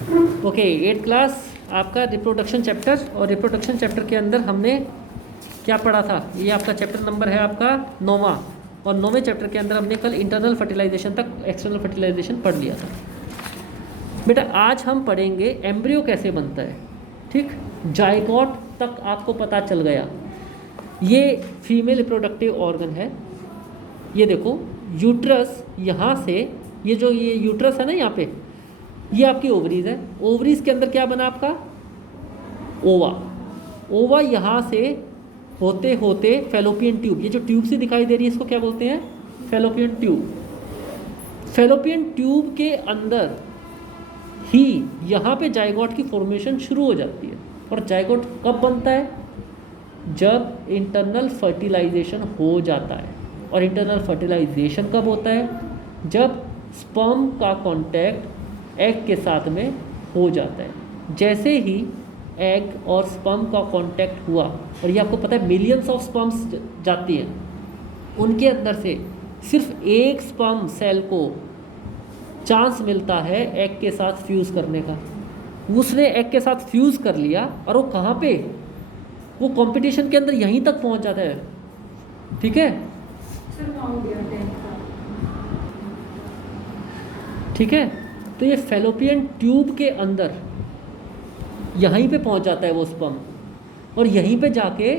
Okay, 8th class आपका reproduction chapter, और reproduction chapter के अंदर हमने क्या पढ़ा था? ये आपका चैप्टर नंबर है आपका 9वां, और 9वें चैप्टर के अंदर हमने कल इंटरनल फर्टिलाइजेशन तक एक्सटर्नल फर्टिलाइजेशन पढ़ लिया था। बेटा आज हम पढ़ेंगे एम्ब्रियो कैसे बनता है। ठीक, जायगोट तक आपको पता चल गया। ये फीमेल रिप्रोडक्टिव ऑर्गन है। ये देखो यूट्रस, यहाँ से ये जो ये यूट्रस है ना, यहाँ पे ये आपकी ओवरीज है। ओवरीज के अंदर क्या बना आपका? ओवा। ओवा यहाँ से होते होते फेलोपियन ट्यूब, ये जो ट्यूब सी दिखाई दे रही है इसको क्या बोलते हैं? Fallopian tube. फेलोपियन ट्यूब के अंदर ही यहाँ पे जायगोट की फॉर्मेशन शुरू हो जाती है। और जायगोट कब बनता है? जब इंटरनल फर्टिलाइजेशन हो जाता है। और इंटरनल फर्टिलाइजेशन कब होता है? जब स्पर्म का कांटेक्ट एग के साथ में हो जाता है। जैसे ही एग और स्पर्म का कांटेक्ट हुआ, और ये आपको पता है मिलियंस ऑफ स्पर्म्स जाती हैं, उनके अंदर से सिर्फ एक स्पर्म सेल को चांस मिलता है एग के साथ फ्यूज़ करने का। उसने एग के साथ फ्यूज़ कर लिया, और वो कहाँ पे? वो कंपटीशन के अंदर यहीं तक पहुंच जाता है। ठीक है, ठीक है। तो ये फेलोपियन ट्यूब के अंदर यहीं पे पहुंच जाता है वो स्पर्म, और यहीं पे जाके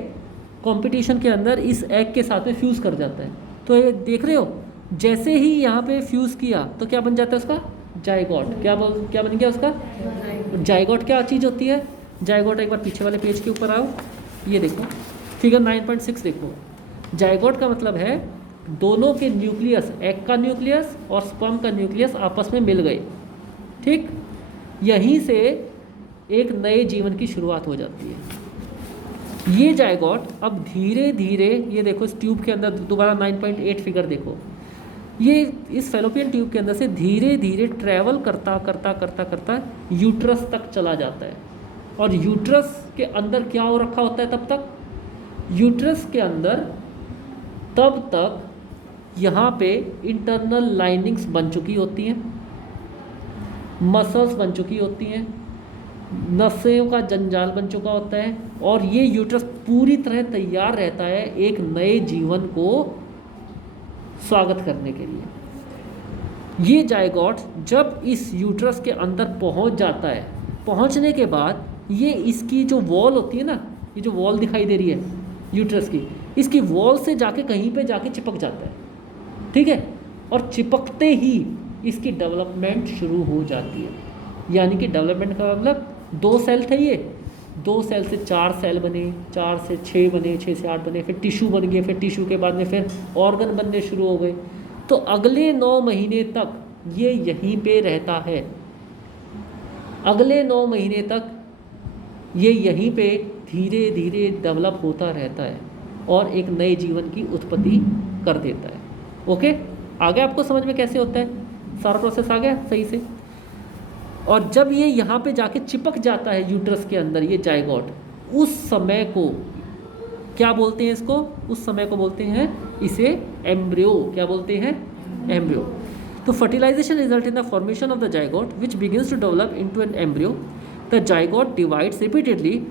कंपटीशन के अंदर इस एग के साथ में फ्यूज़ कर जाता है। तो ये देख रहे हो, जैसे ही यहाँ पे फ्यूज़ किया तो क्या बन जाता है उसका? जायगोट। क्या बन गया उसका? जायगोट क्या चीज़ होती है? जायगोट, एक बार पीछे वाले पेज के ऊपर आओ, ये देखो फिगर 9.6 देखो। जायगोट का मतलब है दोनों के न्यूक्लियस, एग का न्यूक्लियस और स्पर्म का न्यूक्लियस आपस में मिल गए। ठीक, यहीं से एक नए जीवन की शुरुआत हो जाती है। ये जायगोट अब धीरे धीरे, ये देखो इस ट्यूब के अंदर, दोबारा 9.8 फिगर देखो, ये इस फेलोपियन ट्यूब के अंदर से धीरे धीरे ट्रैवल करता करता करता करता यूट्रस तक चला जाता है। और यूट्रस के अंदर क्या हो रखा होता है तब तक? यूट्रस के अंदर तब तक यहाँ पे इंटरनल लाइनिंग्स बन चुकी होती हैं, मसल्स बन चुकी होती हैं, नसों का जंजाल बन चुका होता है, और ये यूट्रस पूरी तरह तैयार रहता है एक नए जीवन को स्वागत करने के लिए। ये जायगोट जब इस यूट्रस के अंदर पहुंच जाता है, पहुंचने के बाद ये इसकी जो वॉल होती है ना, ये जो वॉल दिखाई दे रही है यूट्रस की, इसकी वॉल से जाके कहीं पे जाके चिपक जाता है। ठीक है, और चिपकते ही इसकी डेवलपमेंट शुरू हो जाती है। यानी कि डेवलपमेंट का मतलब 2 सेल थे, ये 2 सेल से 4 सेल बने, 4 से 6 बने, 6 से 8 बने, फिर टिश्यू बन गए, फिर टिश्यू के बाद में फिर ऑर्गन बनने शुरू हो गए। तो अगले 9 महीने तक ये यहीं पे रहता है। अगले 9 महीने तक ये यहीं पे धीरे धीरे डेवलप होता रहता है और एक नए जीवन की उत्पत्ति कर देता है। ओके, आगे आपको समझ में कैसे होता है? सारा प्रोसेस आ गया सही से। और जब ये यहाँ पे जाके चिपक जाता है यूट्रस के अंदर ये जायगोट, उस समय को क्या बोलते हैं? इसको, उस समय को बोलते हैं इसे एम्ब्रियो। क्या बोलते हैं? एम्ब्रियो। तो fertilisation result in the formation of the zygote which begins to develop into an embryo. The zygote divides repeatedly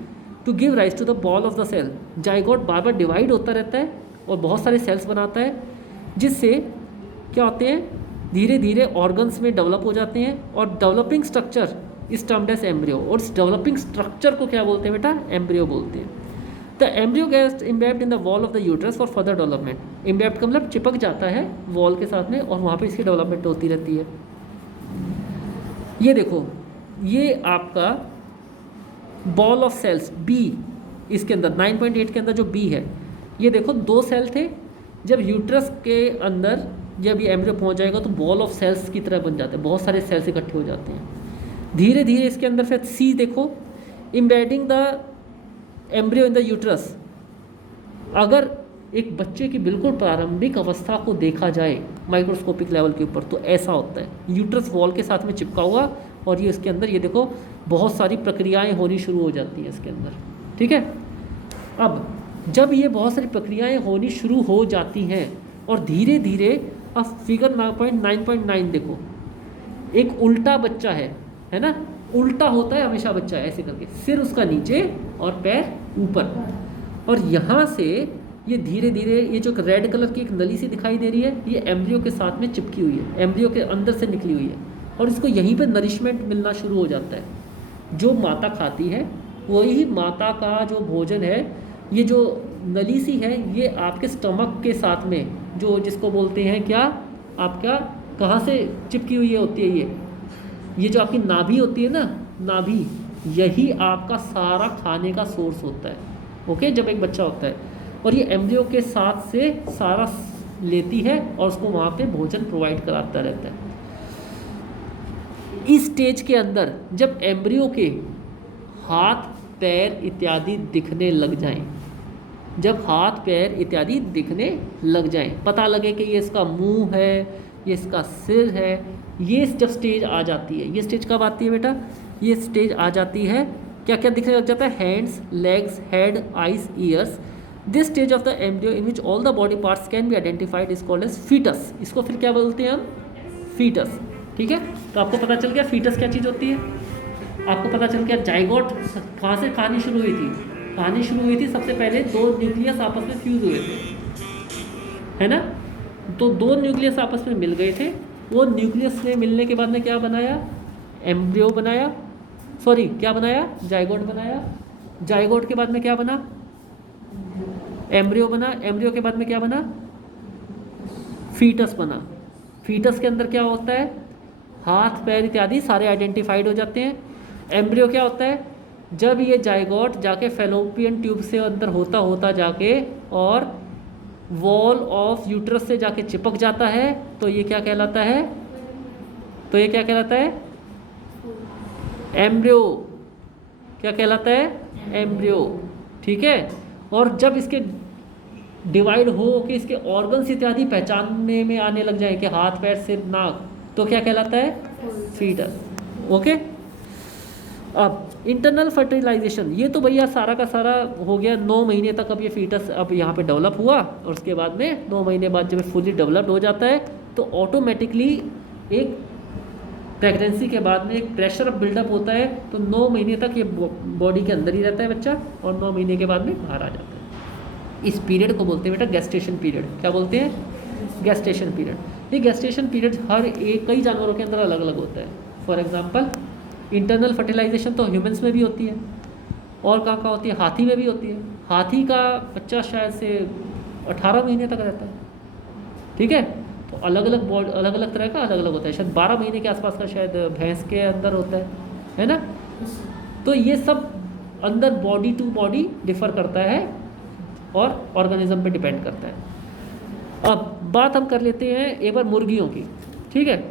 to give rise to the ball of the cell. Zygote बार बार divide होता रहता है और बहुत सारे sales बनाता है, जिससे क्या होते हैं? धीरे धीरे ऑर्गन्स में डेवलप हो जाते हैं। और developing structure is termed as embryo. और इस डेवलपिंग स्ट्रक्चर को क्या बोलते हैं बेटा? एम्ब्रियो बोलते हैं। The embryo gets embedded in the wall of the uterus for further development. Embedded का मतलब चिपक जाता है वॉल के साथ में, और वहाँ पे इसकी डेवलपमेंट होती रहती है। ये देखो, ये आपका बॉल ऑफ सेल्स बी, इसके अंदर 9.8 के अंदर जो बी है, ये देखो 2 सेल थे। जब यूट्रस के अंदर जब ये एम्ब्रियो पहुंच जाएगा तो बॉल ऑफ सेल्स की तरह बन जाते हैं, बहुत सारे सेल्स इकट्ठे हो जाते हैं धीरे धीरे इसके अंदर। फिर सी देखो, embedding the embryo in the uterus. अगर एक बच्चे की बिल्कुल प्रारंभिक अवस्था को देखा जाए माइक्रोस्कोपिक लेवल के ऊपर, तो ऐसा होता है। यूट्रस वॉल के साथ में चिपका हुआ, और ये इसके अंदर ये देखो बहुत सारी प्रक्रियाएं होनी शुरू हो जाती हैं इसके अंदर। ठीक है, अब जब ये बहुत सारी प्रक्रियाएं होनी शुरू हो जाती हैं और धीरे धीरे, अब फिगर 9.9 देखो, एक उल्टा बच्चा है ना, उल्टा होता है हमेशा बच्चा, ऐसे करके सिर उसका नीचे और पैर ऊपर। और यहाँ से ये धीरे धीरे ये जो रेड कलर की एक नली सी दिखाई दे रही है, ये एम्ब्रियो के साथ में चिपकी हुई है, एम्ब्रियो के अंदर से निकली हुई है, और इसको यहीं पे नरिशमेंट मिलना शुरू हो जाता है। जो माता खाती है वही माता का जो भोजन है, ये जो नली सी है ये आपके स्टमक के साथ में, जो जिसको बोलते हैं क्या, आपका कहाँ से चिपकी हुई होती है, ये जो आपकी नाभि होती है ना, नाभि, यही आपका सारा खाने का सोर्स होता है। ओके, जब एक बच्चा होता है, और ये एम्ब्रियो के साथ से सारा लेती है और उसको वहाँ पे भोजन प्रोवाइड कराता रहता है। इस स्टेज के अंदर जब एम्ब्रियो के हाथ पैर इत्यादि दिखने लग जाएं, जब हाथ पैर इत्यादि दिखने लग जाएं, पता लगे कि ये इसका मुंह है, ये इसका सिर है, ये जब स्टेज आ जाती है, ये स्टेज कब आती है बेटा, ये स्टेज आ जाती है, क्या क्या दिखने लग जाता है, hands, legs, head, eyes, ears. This stage of the embryo in which all the body parts can be identified is called as foetus. इसको फिर क्या बोलते हैं हम, फीटस। ठीक है, तो आपको पता चल गया फीटस क्या चीज़ होती है, आपको पता चल गया जाइगोट कहाँ से कहानी शुरू हुई थी। कहानी शुरू हुई थी सबसे पहले दो न्यूक्लियस आपस में फ्यूज हुए थे, है ना, तो दो न्यूक्लियस आपस में मिल गए थे, वो न्यूक्लियस ने मिलने के बाद में क्या बनाया, एम्ब्रियो बनाया, सॉरी क्या बनाया, जाइगोट बनाया, जाइगोट के बाद में क्या बना, एम्ब्रियो बना, एम्ब्रियो के बाद में क्या बना, फीटस बना। फीटस के अंदर क्या होता है, हाथ पैर इत्यादि सारे आइडेंटिफाइड हो जाते हैं। एम्ब्रियो क्या होता है, जब ये जाइगोट जाके फेलोपियन ट्यूब से अंदर होता होता जाके और वॉल ऑफ यूट्रस से जाके चिपक जाता है, तो ये क्या कहलाता है, तो ये क्या कहलाता है, एम्ब्रियो। क्या कहलाता है, एम्ब्रियो। ठीक है, और जब इसके डिवाइड हो कि इसके ऑर्गन्स इत्यादि पहचानने में आने लग जाए कि हाथ पैर सिर नाक, तो क्या कहलाता है, फीटस। ओके, अब इंटरनल फर्टिलाइजेशन, ये तो भैया सारा का सारा हो गया 9 महीने तक। अब ये फीटस अब यहाँ पे डेवलप हुआ, और उसके बाद में 9 महीने बाद जब फुली डेवलप्ड हो जाता है, तो ऑटोमेटिकली एक प्रेगनेंसी के बाद में एक प्रेशर बिल्डअप होता है, तो 9 महीने तक ये बॉडी के अंदर ही रहता है बच्चा, और 9 महीने के बाद में बाहर आ जाता है। इस पीरियड को बोलते हैं बेटा गेस्टेशन पीरियड। क्या बोलते हैं, गेस्टेशन पीरियड। ये गेस्टेशन पीरियड हर एक कई जानवरों के अंदर अलग अलग होता है। फॉर एग्जांपल इंटरनल फर्टिलाइजेशन तो ह्यूमंस में भी होती है, और कहाँ कहाँ होती है, हाथी में भी होती है। हाथी का बच्चा शायद से 18 महीने तक रहता है। ठीक है, तो अलग अलग तरह का अलग अलग होता है। शायद 12 महीने के आसपास का शायद भैंस के अंदर होता है ना। तो ये सब अंदर बॉडी टू बॉडी डिफर करता है और ऑर्गेनिज्म पे डिपेंड करता है। अब बात हम कर लेते हैं एक बार मुर्गियों की। ठीक है,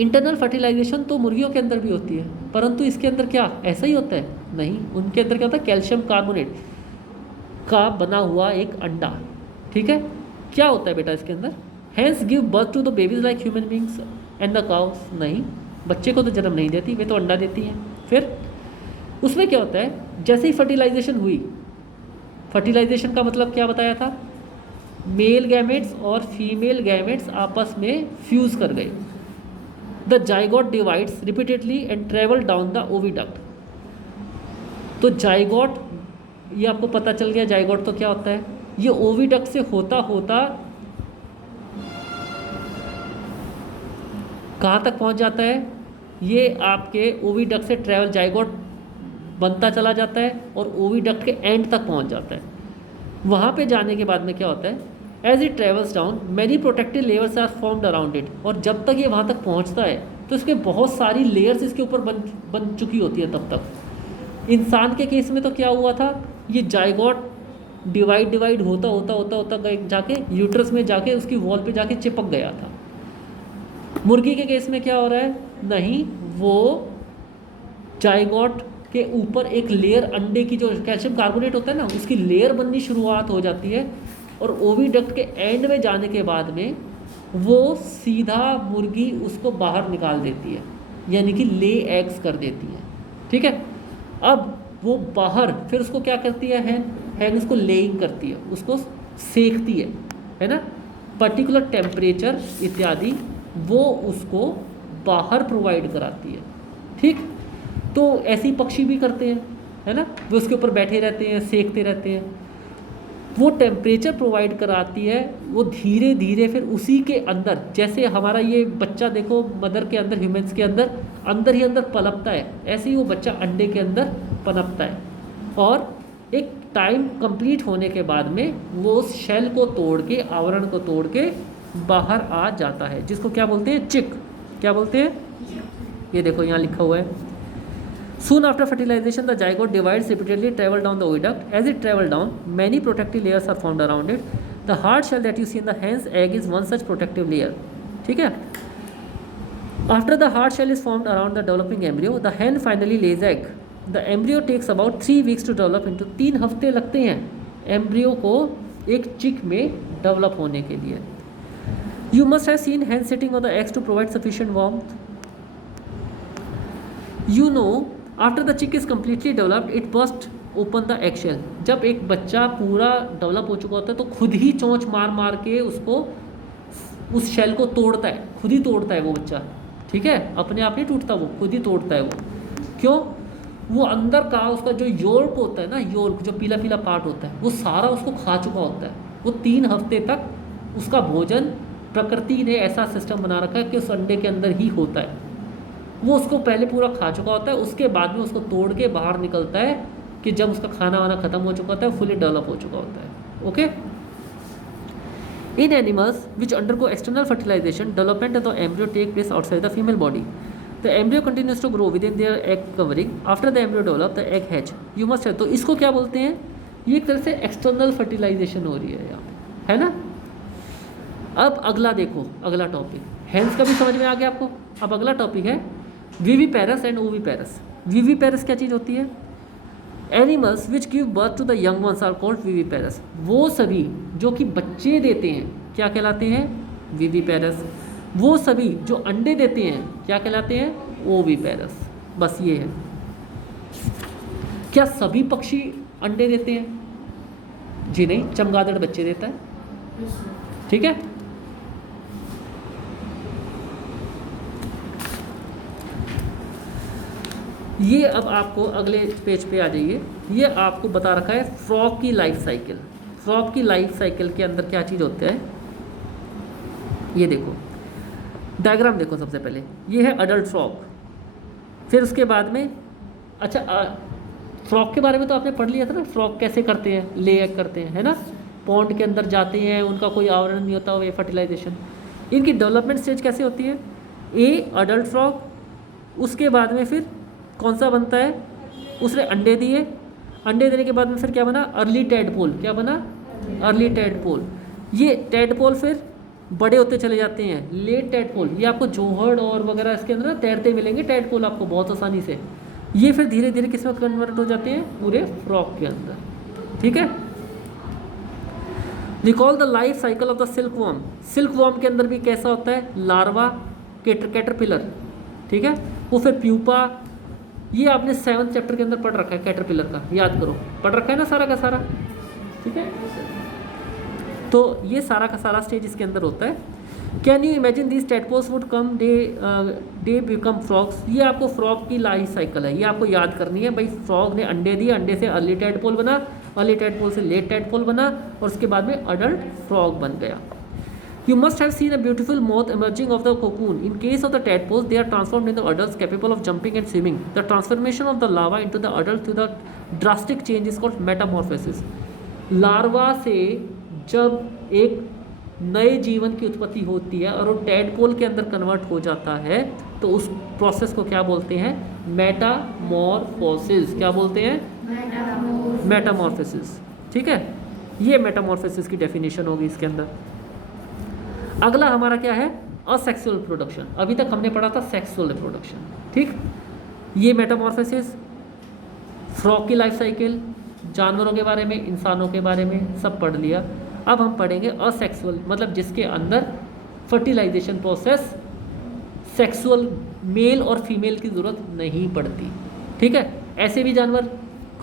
इंटरनल फर्टिलाइजेशन तो मुर्गियों के अंदर भी होती है, परंतु इसके अंदर क्या ऐसा ही होता है, नहीं, उनके अंदर क्या होता है, कैल्शियम कार्बोनेट का बना हुआ एक अंडा। ठीक है, क्या होता है बेटा इसके अंदर, hens give birth to the babies like human beings and the cows. नहीं, बच्चे को तो जन्म नहीं देती, वे तो अंडा देती हैं। फिर उसमें क्या होता है, जैसे ही फर्टिलाइजेशन हुई, फर्टिलाइजेशन का मतलब क्या बताया था, मेल गैमेट्स और फीमेल गैमेट्स आपस में फ्यूज कर गए। The zygote divides repeatedly and travel down the oviduct. तो जाइगोट, ये आपको पता चल गया जाइगोट तो क्या होता है, ये ओविडक्ट से होता होता कहाँ तक पहुँच जाता है, ये आपके ओविडक्ट से ट्रेवल, जाइगोट बनता चला जाता है और ओविडक्ट के एंड तक पहुँच जाता है। वहाँ पे जाने के बाद में क्या होता है, as it travels down many protective layers are formed around it. और जब तक ये वहाँ तक पहुँचता है तो इसके बहुत सारी लेयर्स इसके ऊपर बन चुकी होती है। तब तक इंसान के केस में तो क्या हुआ था, ये जाइगोट डिवाइड होता जाके यूट्रस में जाके उसकी वॉल पे जाके चिपक गया था। मुर्गी के केस में क्या हो रहा है, नहीं, वो जाइगोट के ऊपर एक लेयर, अंडे की जो कैल्शियम कार्बोनेट होता है ना, उसकी लेयर बननी शुरुआत हो जाती है, और ओविडक्ट के एंड में जाने के बाद में वो सीधा मुर्गी उसको बाहर निकाल देती है, यानी कि ले एग्स कर देती है। ठीक है, अब वो बाहर फिर उसको क्या करती है, हैन उसको लेइंग करती है, उसको सेकती है ना, पर्टिकुलर टेम्परेचर इत्यादि वो उसको बाहर प्रोवाइड कराती है। ठीक, तो ऐसे ही पक्षी भी करते हैं, है ना, वो उसके ऊपर बैठे रहते हैं, सेकते रहते हैं। वो टेम्परेचर प्रोवाइड कराती है, वो धीरे धीरे फिर उसी के अंदर, जैसे हमारा ये बच्चा देखो मदर के अंदर, ह्यूमन्स के अंदर अंदर ही अंदर पनपता है, ऐसे ही वो बच्चा अंडे के अंदर पनपता है, और एक टाइम कंप्लीट होने के बाद में वो उस शेल को तोड़ के, आवरण को तोड़ के बाहर आ जाता है, जिसको क्या बोलते हैं, चिक। क्या बोलते हैं, ये देखो यहाँ लिखा हुआ है। Soon after fertilization, the zygote divides repeatedly, travel down the oviduct. As it travel down, many protective layers are formed around it. The hard shell that you see in the hen's egg is one such protective layer. ठीक है? After the hard shell is formed around the developing embryo, the hen finally lays egg. The embryo takes about 3 weeks to develop into 3 हफ्ते लगते हैं embryo को एक चिक में develop होने के लिए। You must have seen hens sitting on the eggs to provide sufficient warmth. You know, after the chick is completely developed it burst open the egg shell. जब एक बच्चा पूरा डेवलप हो चुका होता है तो खुद ही चोंच मार मार के उसको, उस शेल को तोड़ता है, खुद ही तोड़ता है वो बच्चा, ठीक है, अपने आप नहीं टूटता, वो खुद ही तोड़ता है वो। क्यों? वो अंदर का उसका जो योल्क होता है ना, योल्क जो पीला पीला पार्ट होता है, वो सारा उसको खा चुका होता है। वो 3 हफ्ते तक उसका भोजन प्रकृति ने ऐसा सिस्टम बना रखा है कि उस अंडे के अंदर ही होता है, वो उसको पहले पूरा खा चुका होता है, उसके बाद में उसको तोड़ के बाहर निकलता है कि जब उसका खाना वाना खत्म हो चुका होता है, फुली डेवलप हो चुका होता है। Okay, in animals which undergo external fertilisation, development of the embryo take place outside the female body. The embryo continues to grow within their egg covering. After the embryo develop the egg hatch. You must have, तो इसको क्या बोलते हैं, ये एक तरह से external fertilisation हो रही है यहाँ पे, है ना। अब अगला देखो, अगला टॉपिक हेंस का भी समझ में आ गया आपको। अब अगला टॉपिक है विविपेरस एंड ओविपेरस। विविपेरस क्या चीज़ होती है? Animals which give birth to the young ones are called viviparous. वो सभी जो कि बच्चे देते हैं क्या कहलाते हैं? विविपेरस। वो सभी जो अंडे देते हैं क्या कहलाते हैं? ओविपेरस। बस ये है। क्या सभी पक्षी अंडे देते हैं? जी नहीं, चमगादड़ बच्चे देता है, ठीक है। ये अब आपको अगले पेज पे आ जाइए। ये आपको बता रखा है फ्रॉग की लाइफ साइकिल। फ्रॉग की लाइफ साइकिल के अंदर क्या चीज़ होता है, ये देखो डायग्राम देखो। सबसे पहले ये है अडल्ट फ्रॉग, फिर उसके बाद में, अच्छा फ्रॉग के बारे में तो आपने पढ़ लिया था ना, फ्रॉग कैसे करते हैं, ले एग करते हैं, है ना, पॉन्ड के अंदर जाते हैं, उनका कोई आवरण नहीं होता, वे फर्टिलाइजेशन। इनकी डेवलपमेंट स्टेज कैसे होती है? ए अडल्ट फ्रॉग, उसके बाद में फिर कौन सा बनता है, उसने अंडे दिए, अंडे देने के बाद में फिर क्या बना? Early tadpole. क्या बना? Early tadpole. ये टैडपोल फिर बड़े होते चले जाते हैं, लेट टैडपोल। ये आपको जोहड़ और वगैरह इसके अंदर ना तैरते मिलेंगे टैडपोल आपको बहुत आसानी से। ये फिर धीरे धीरे किस में कन्वर्ट हो जाते हैं? पूरे फ्रॉग के अंदर, ठीक है। Recall the life cycle of the silk worm. Silk worm के अंदर भी कैसा होता है? लार्वा, कैटरपिलर, ठीक है, वो फिर प्यूपा। ये आपने 7th चैप्टर के अंदर पढ़ रखा है कैटरपिलर का, याद करो, पढ़ रखा है ना सारा का सारा, ठीक है। तो ये सारा का सारा स्टेज इसके अंदर होता है। Can you imagine this tadpoles would come day become frogs. ये आपको फ्रॉग की लाइफ साइकिल है, ये आपको याद करनी है भाई। फ्रॉग ने अंडे दिए, अंडे से अर्ली टैडपोल बना, अर्ली टैडपोल से लेट टैडपोल बना, और उसके बाद में अडल्ट फ्रॉग बन गया। You must have seen a beautiful moth emerging of the cocoon. In case of the tadpoles, they are transformed into adults capable of jumping and swimming. The transformation of the larva into the adult through the drastic change is called metamorphosis. Larva से जब एक नए जीवन की उत्पत्ति होती है और वो टैडपोल के अंदर कन्वर्ट हो जाता है, तो उस प्रोसेस को क्या बोलते हैं? मेटामॉर्फोसिस। क्या बोलते हैं? मेटामॉर्फोसिस, ठीक है। ये मेटामॉर्फोसिस की डेफिनेशन होगी इसके अंदर। अगला हमारा क्या है? Asexual reproduction. अभी तक हमने पढ़ा था सेक्सुअल रिप्रोडक्शन, ठीक। ये मेटामॉर्फोसिस, फ्रॉग की लाइफ साइकिल, जानवरों के बारे में, इंसानों के बारे में सब पढ़ लिया। अब हम पढ़ेंगे असेक्सुअल, मतलब जिसके अंदर फर्टिलाइजेशन प्रोसेस सेक्सुअल मेल और फीमेल की ज़रूरत नहीं पड़ती, ठीक है। ऐसे भी जानवर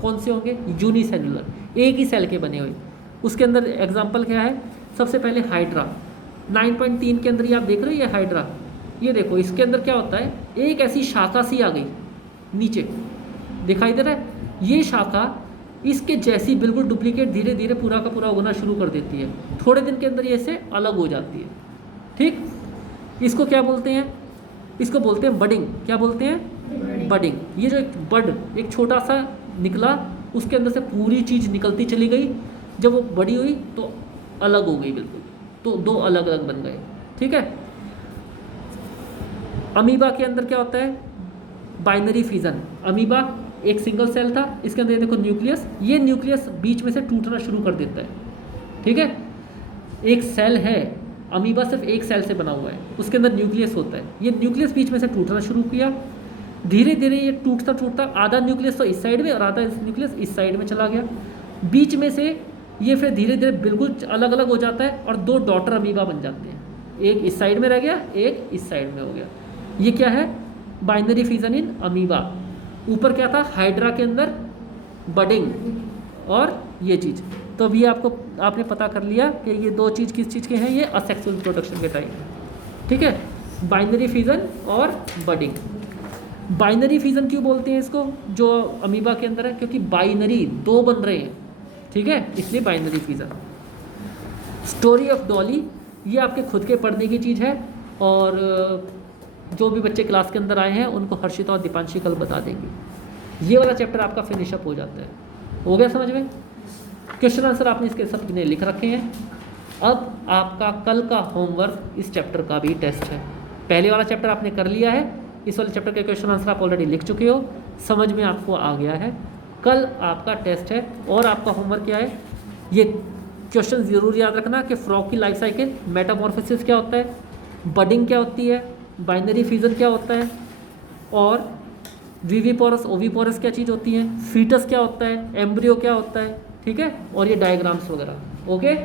कौन से होंगे? यूनिसेलुलर, एक ही सेल के बने हुए। उसके अंदर एग्जाम्पल क्या है? सबसे पहले हाइड्रा। 9.3 के अंदर ये आप देख रहे हो, ये हाइड्रा, ये देखो इसके अंदर क्या होता है? एक ऐसी शाखा सी आ गई, नीचे दिखाई दे रहा है, ये शाखा इसके जैसी बिल्कुल डुप्लीकेट धीरे धीरे पूरा का पूरा उगना शुरू कर देती है, थोड़े दिन के अंदर ये इससे अलग हो जाती है। ठीक, इसको क्या बोलते हैं? इसको बोलते हैं बडिंग। क्या बोलते हैं? बडिंग। ये जो एक बड, एक छोटा सा निकला, उसके अंदर से पूरी चीज़ निकलती चली गई, जब वो बड़ी हुई तो अलग हो गई बिल्कुल, तो दो अलग अलग बन गए। ठीक है। अमीबा के अंदर क्या होता है? Binary fission. अमीबा एक सिंगल सेल था, इसके अंदर ये देखो न्यूक्लियस, ये न्यूक्लियस बीच में से टूटना शुरू कर देता है। ठीक है, एक सेल है, अमीबा सिर्फ एक सेल से बना हुआ है, उसके अंदर न्यूक्लियस होता है, ये न्यूक्लियस बीच में से टूटना शुरू किया, धीरे धीरे ये टूटता टूटता आधा न्यूक्लियस तो इस साइड में और आधा न्यूक्लियस इस साइड में चला गया, बीच में से ये फिर धीरे धीरे बिल्कुल अलग अलग हो जाता है और दो डॉटर अमीबा बन जाते हैं, एक इस साइड में रह गया, एक इस साइड में हो गया। ये क्या है? Binary fission in amoeba. ऊपर क्या था? हाइड्रा के अंदर बडिंग और ये चीज़। तो अभी आपने पता कर लिया कि ये दो चीज़ किस चीज़ के हैं, ये असेक्सुअल रिप्रोडक्शन के टाइम। ठीक है, बाइनरी फिजन और बडिंग। बाइनरी फिजन क्यों बोलते हैं इसको जो अमीबा के अंदर है? क्योंकि बाइनरी दो बन रहे हैं। ठीक है, इसलिए binary fission. Story of Dolly, ये आपके खुद के पढ़ने की चीज़ है और जो भी बच्चे क्लास के अंदर आए हैं उनको हर्षिता और दीपांशी कल बता देंगे। ये वाला चैप्टर आपका फिनिश अप हो जाता है। हो गया समझ में? क्वेश्चन आंसर आपने इसके सबने लिख रखे हैं। अब आपका कल का होमवर्क इस चैप्टर का भी टेस्ट है। पहले वाला चैप्टर आपने कर लिया है, इस वाले चैप्टर के क्वेश्चन आंसर आप ऑलरेडी लिख चुके हो, समझ में आपको आ गया है। कल आपका टेस्ट है और आपका होमवर्क क्या है? ये क्वेश्चन ज़रूर याद रखना कि फ्रॉग की लाइफ साइकिल, मेटामॉर्फोसिस क्या होता है, बडिंग क्या होती है, बाइनरी फिजन क्या होता है, और विविपोरस ओविपोरस क्या चीज़ होती है, फीटस क्या होता है, एम्ब्रियो क्या होता है। ठीक है, और ये डायग्राम्स वगैरह। ओके।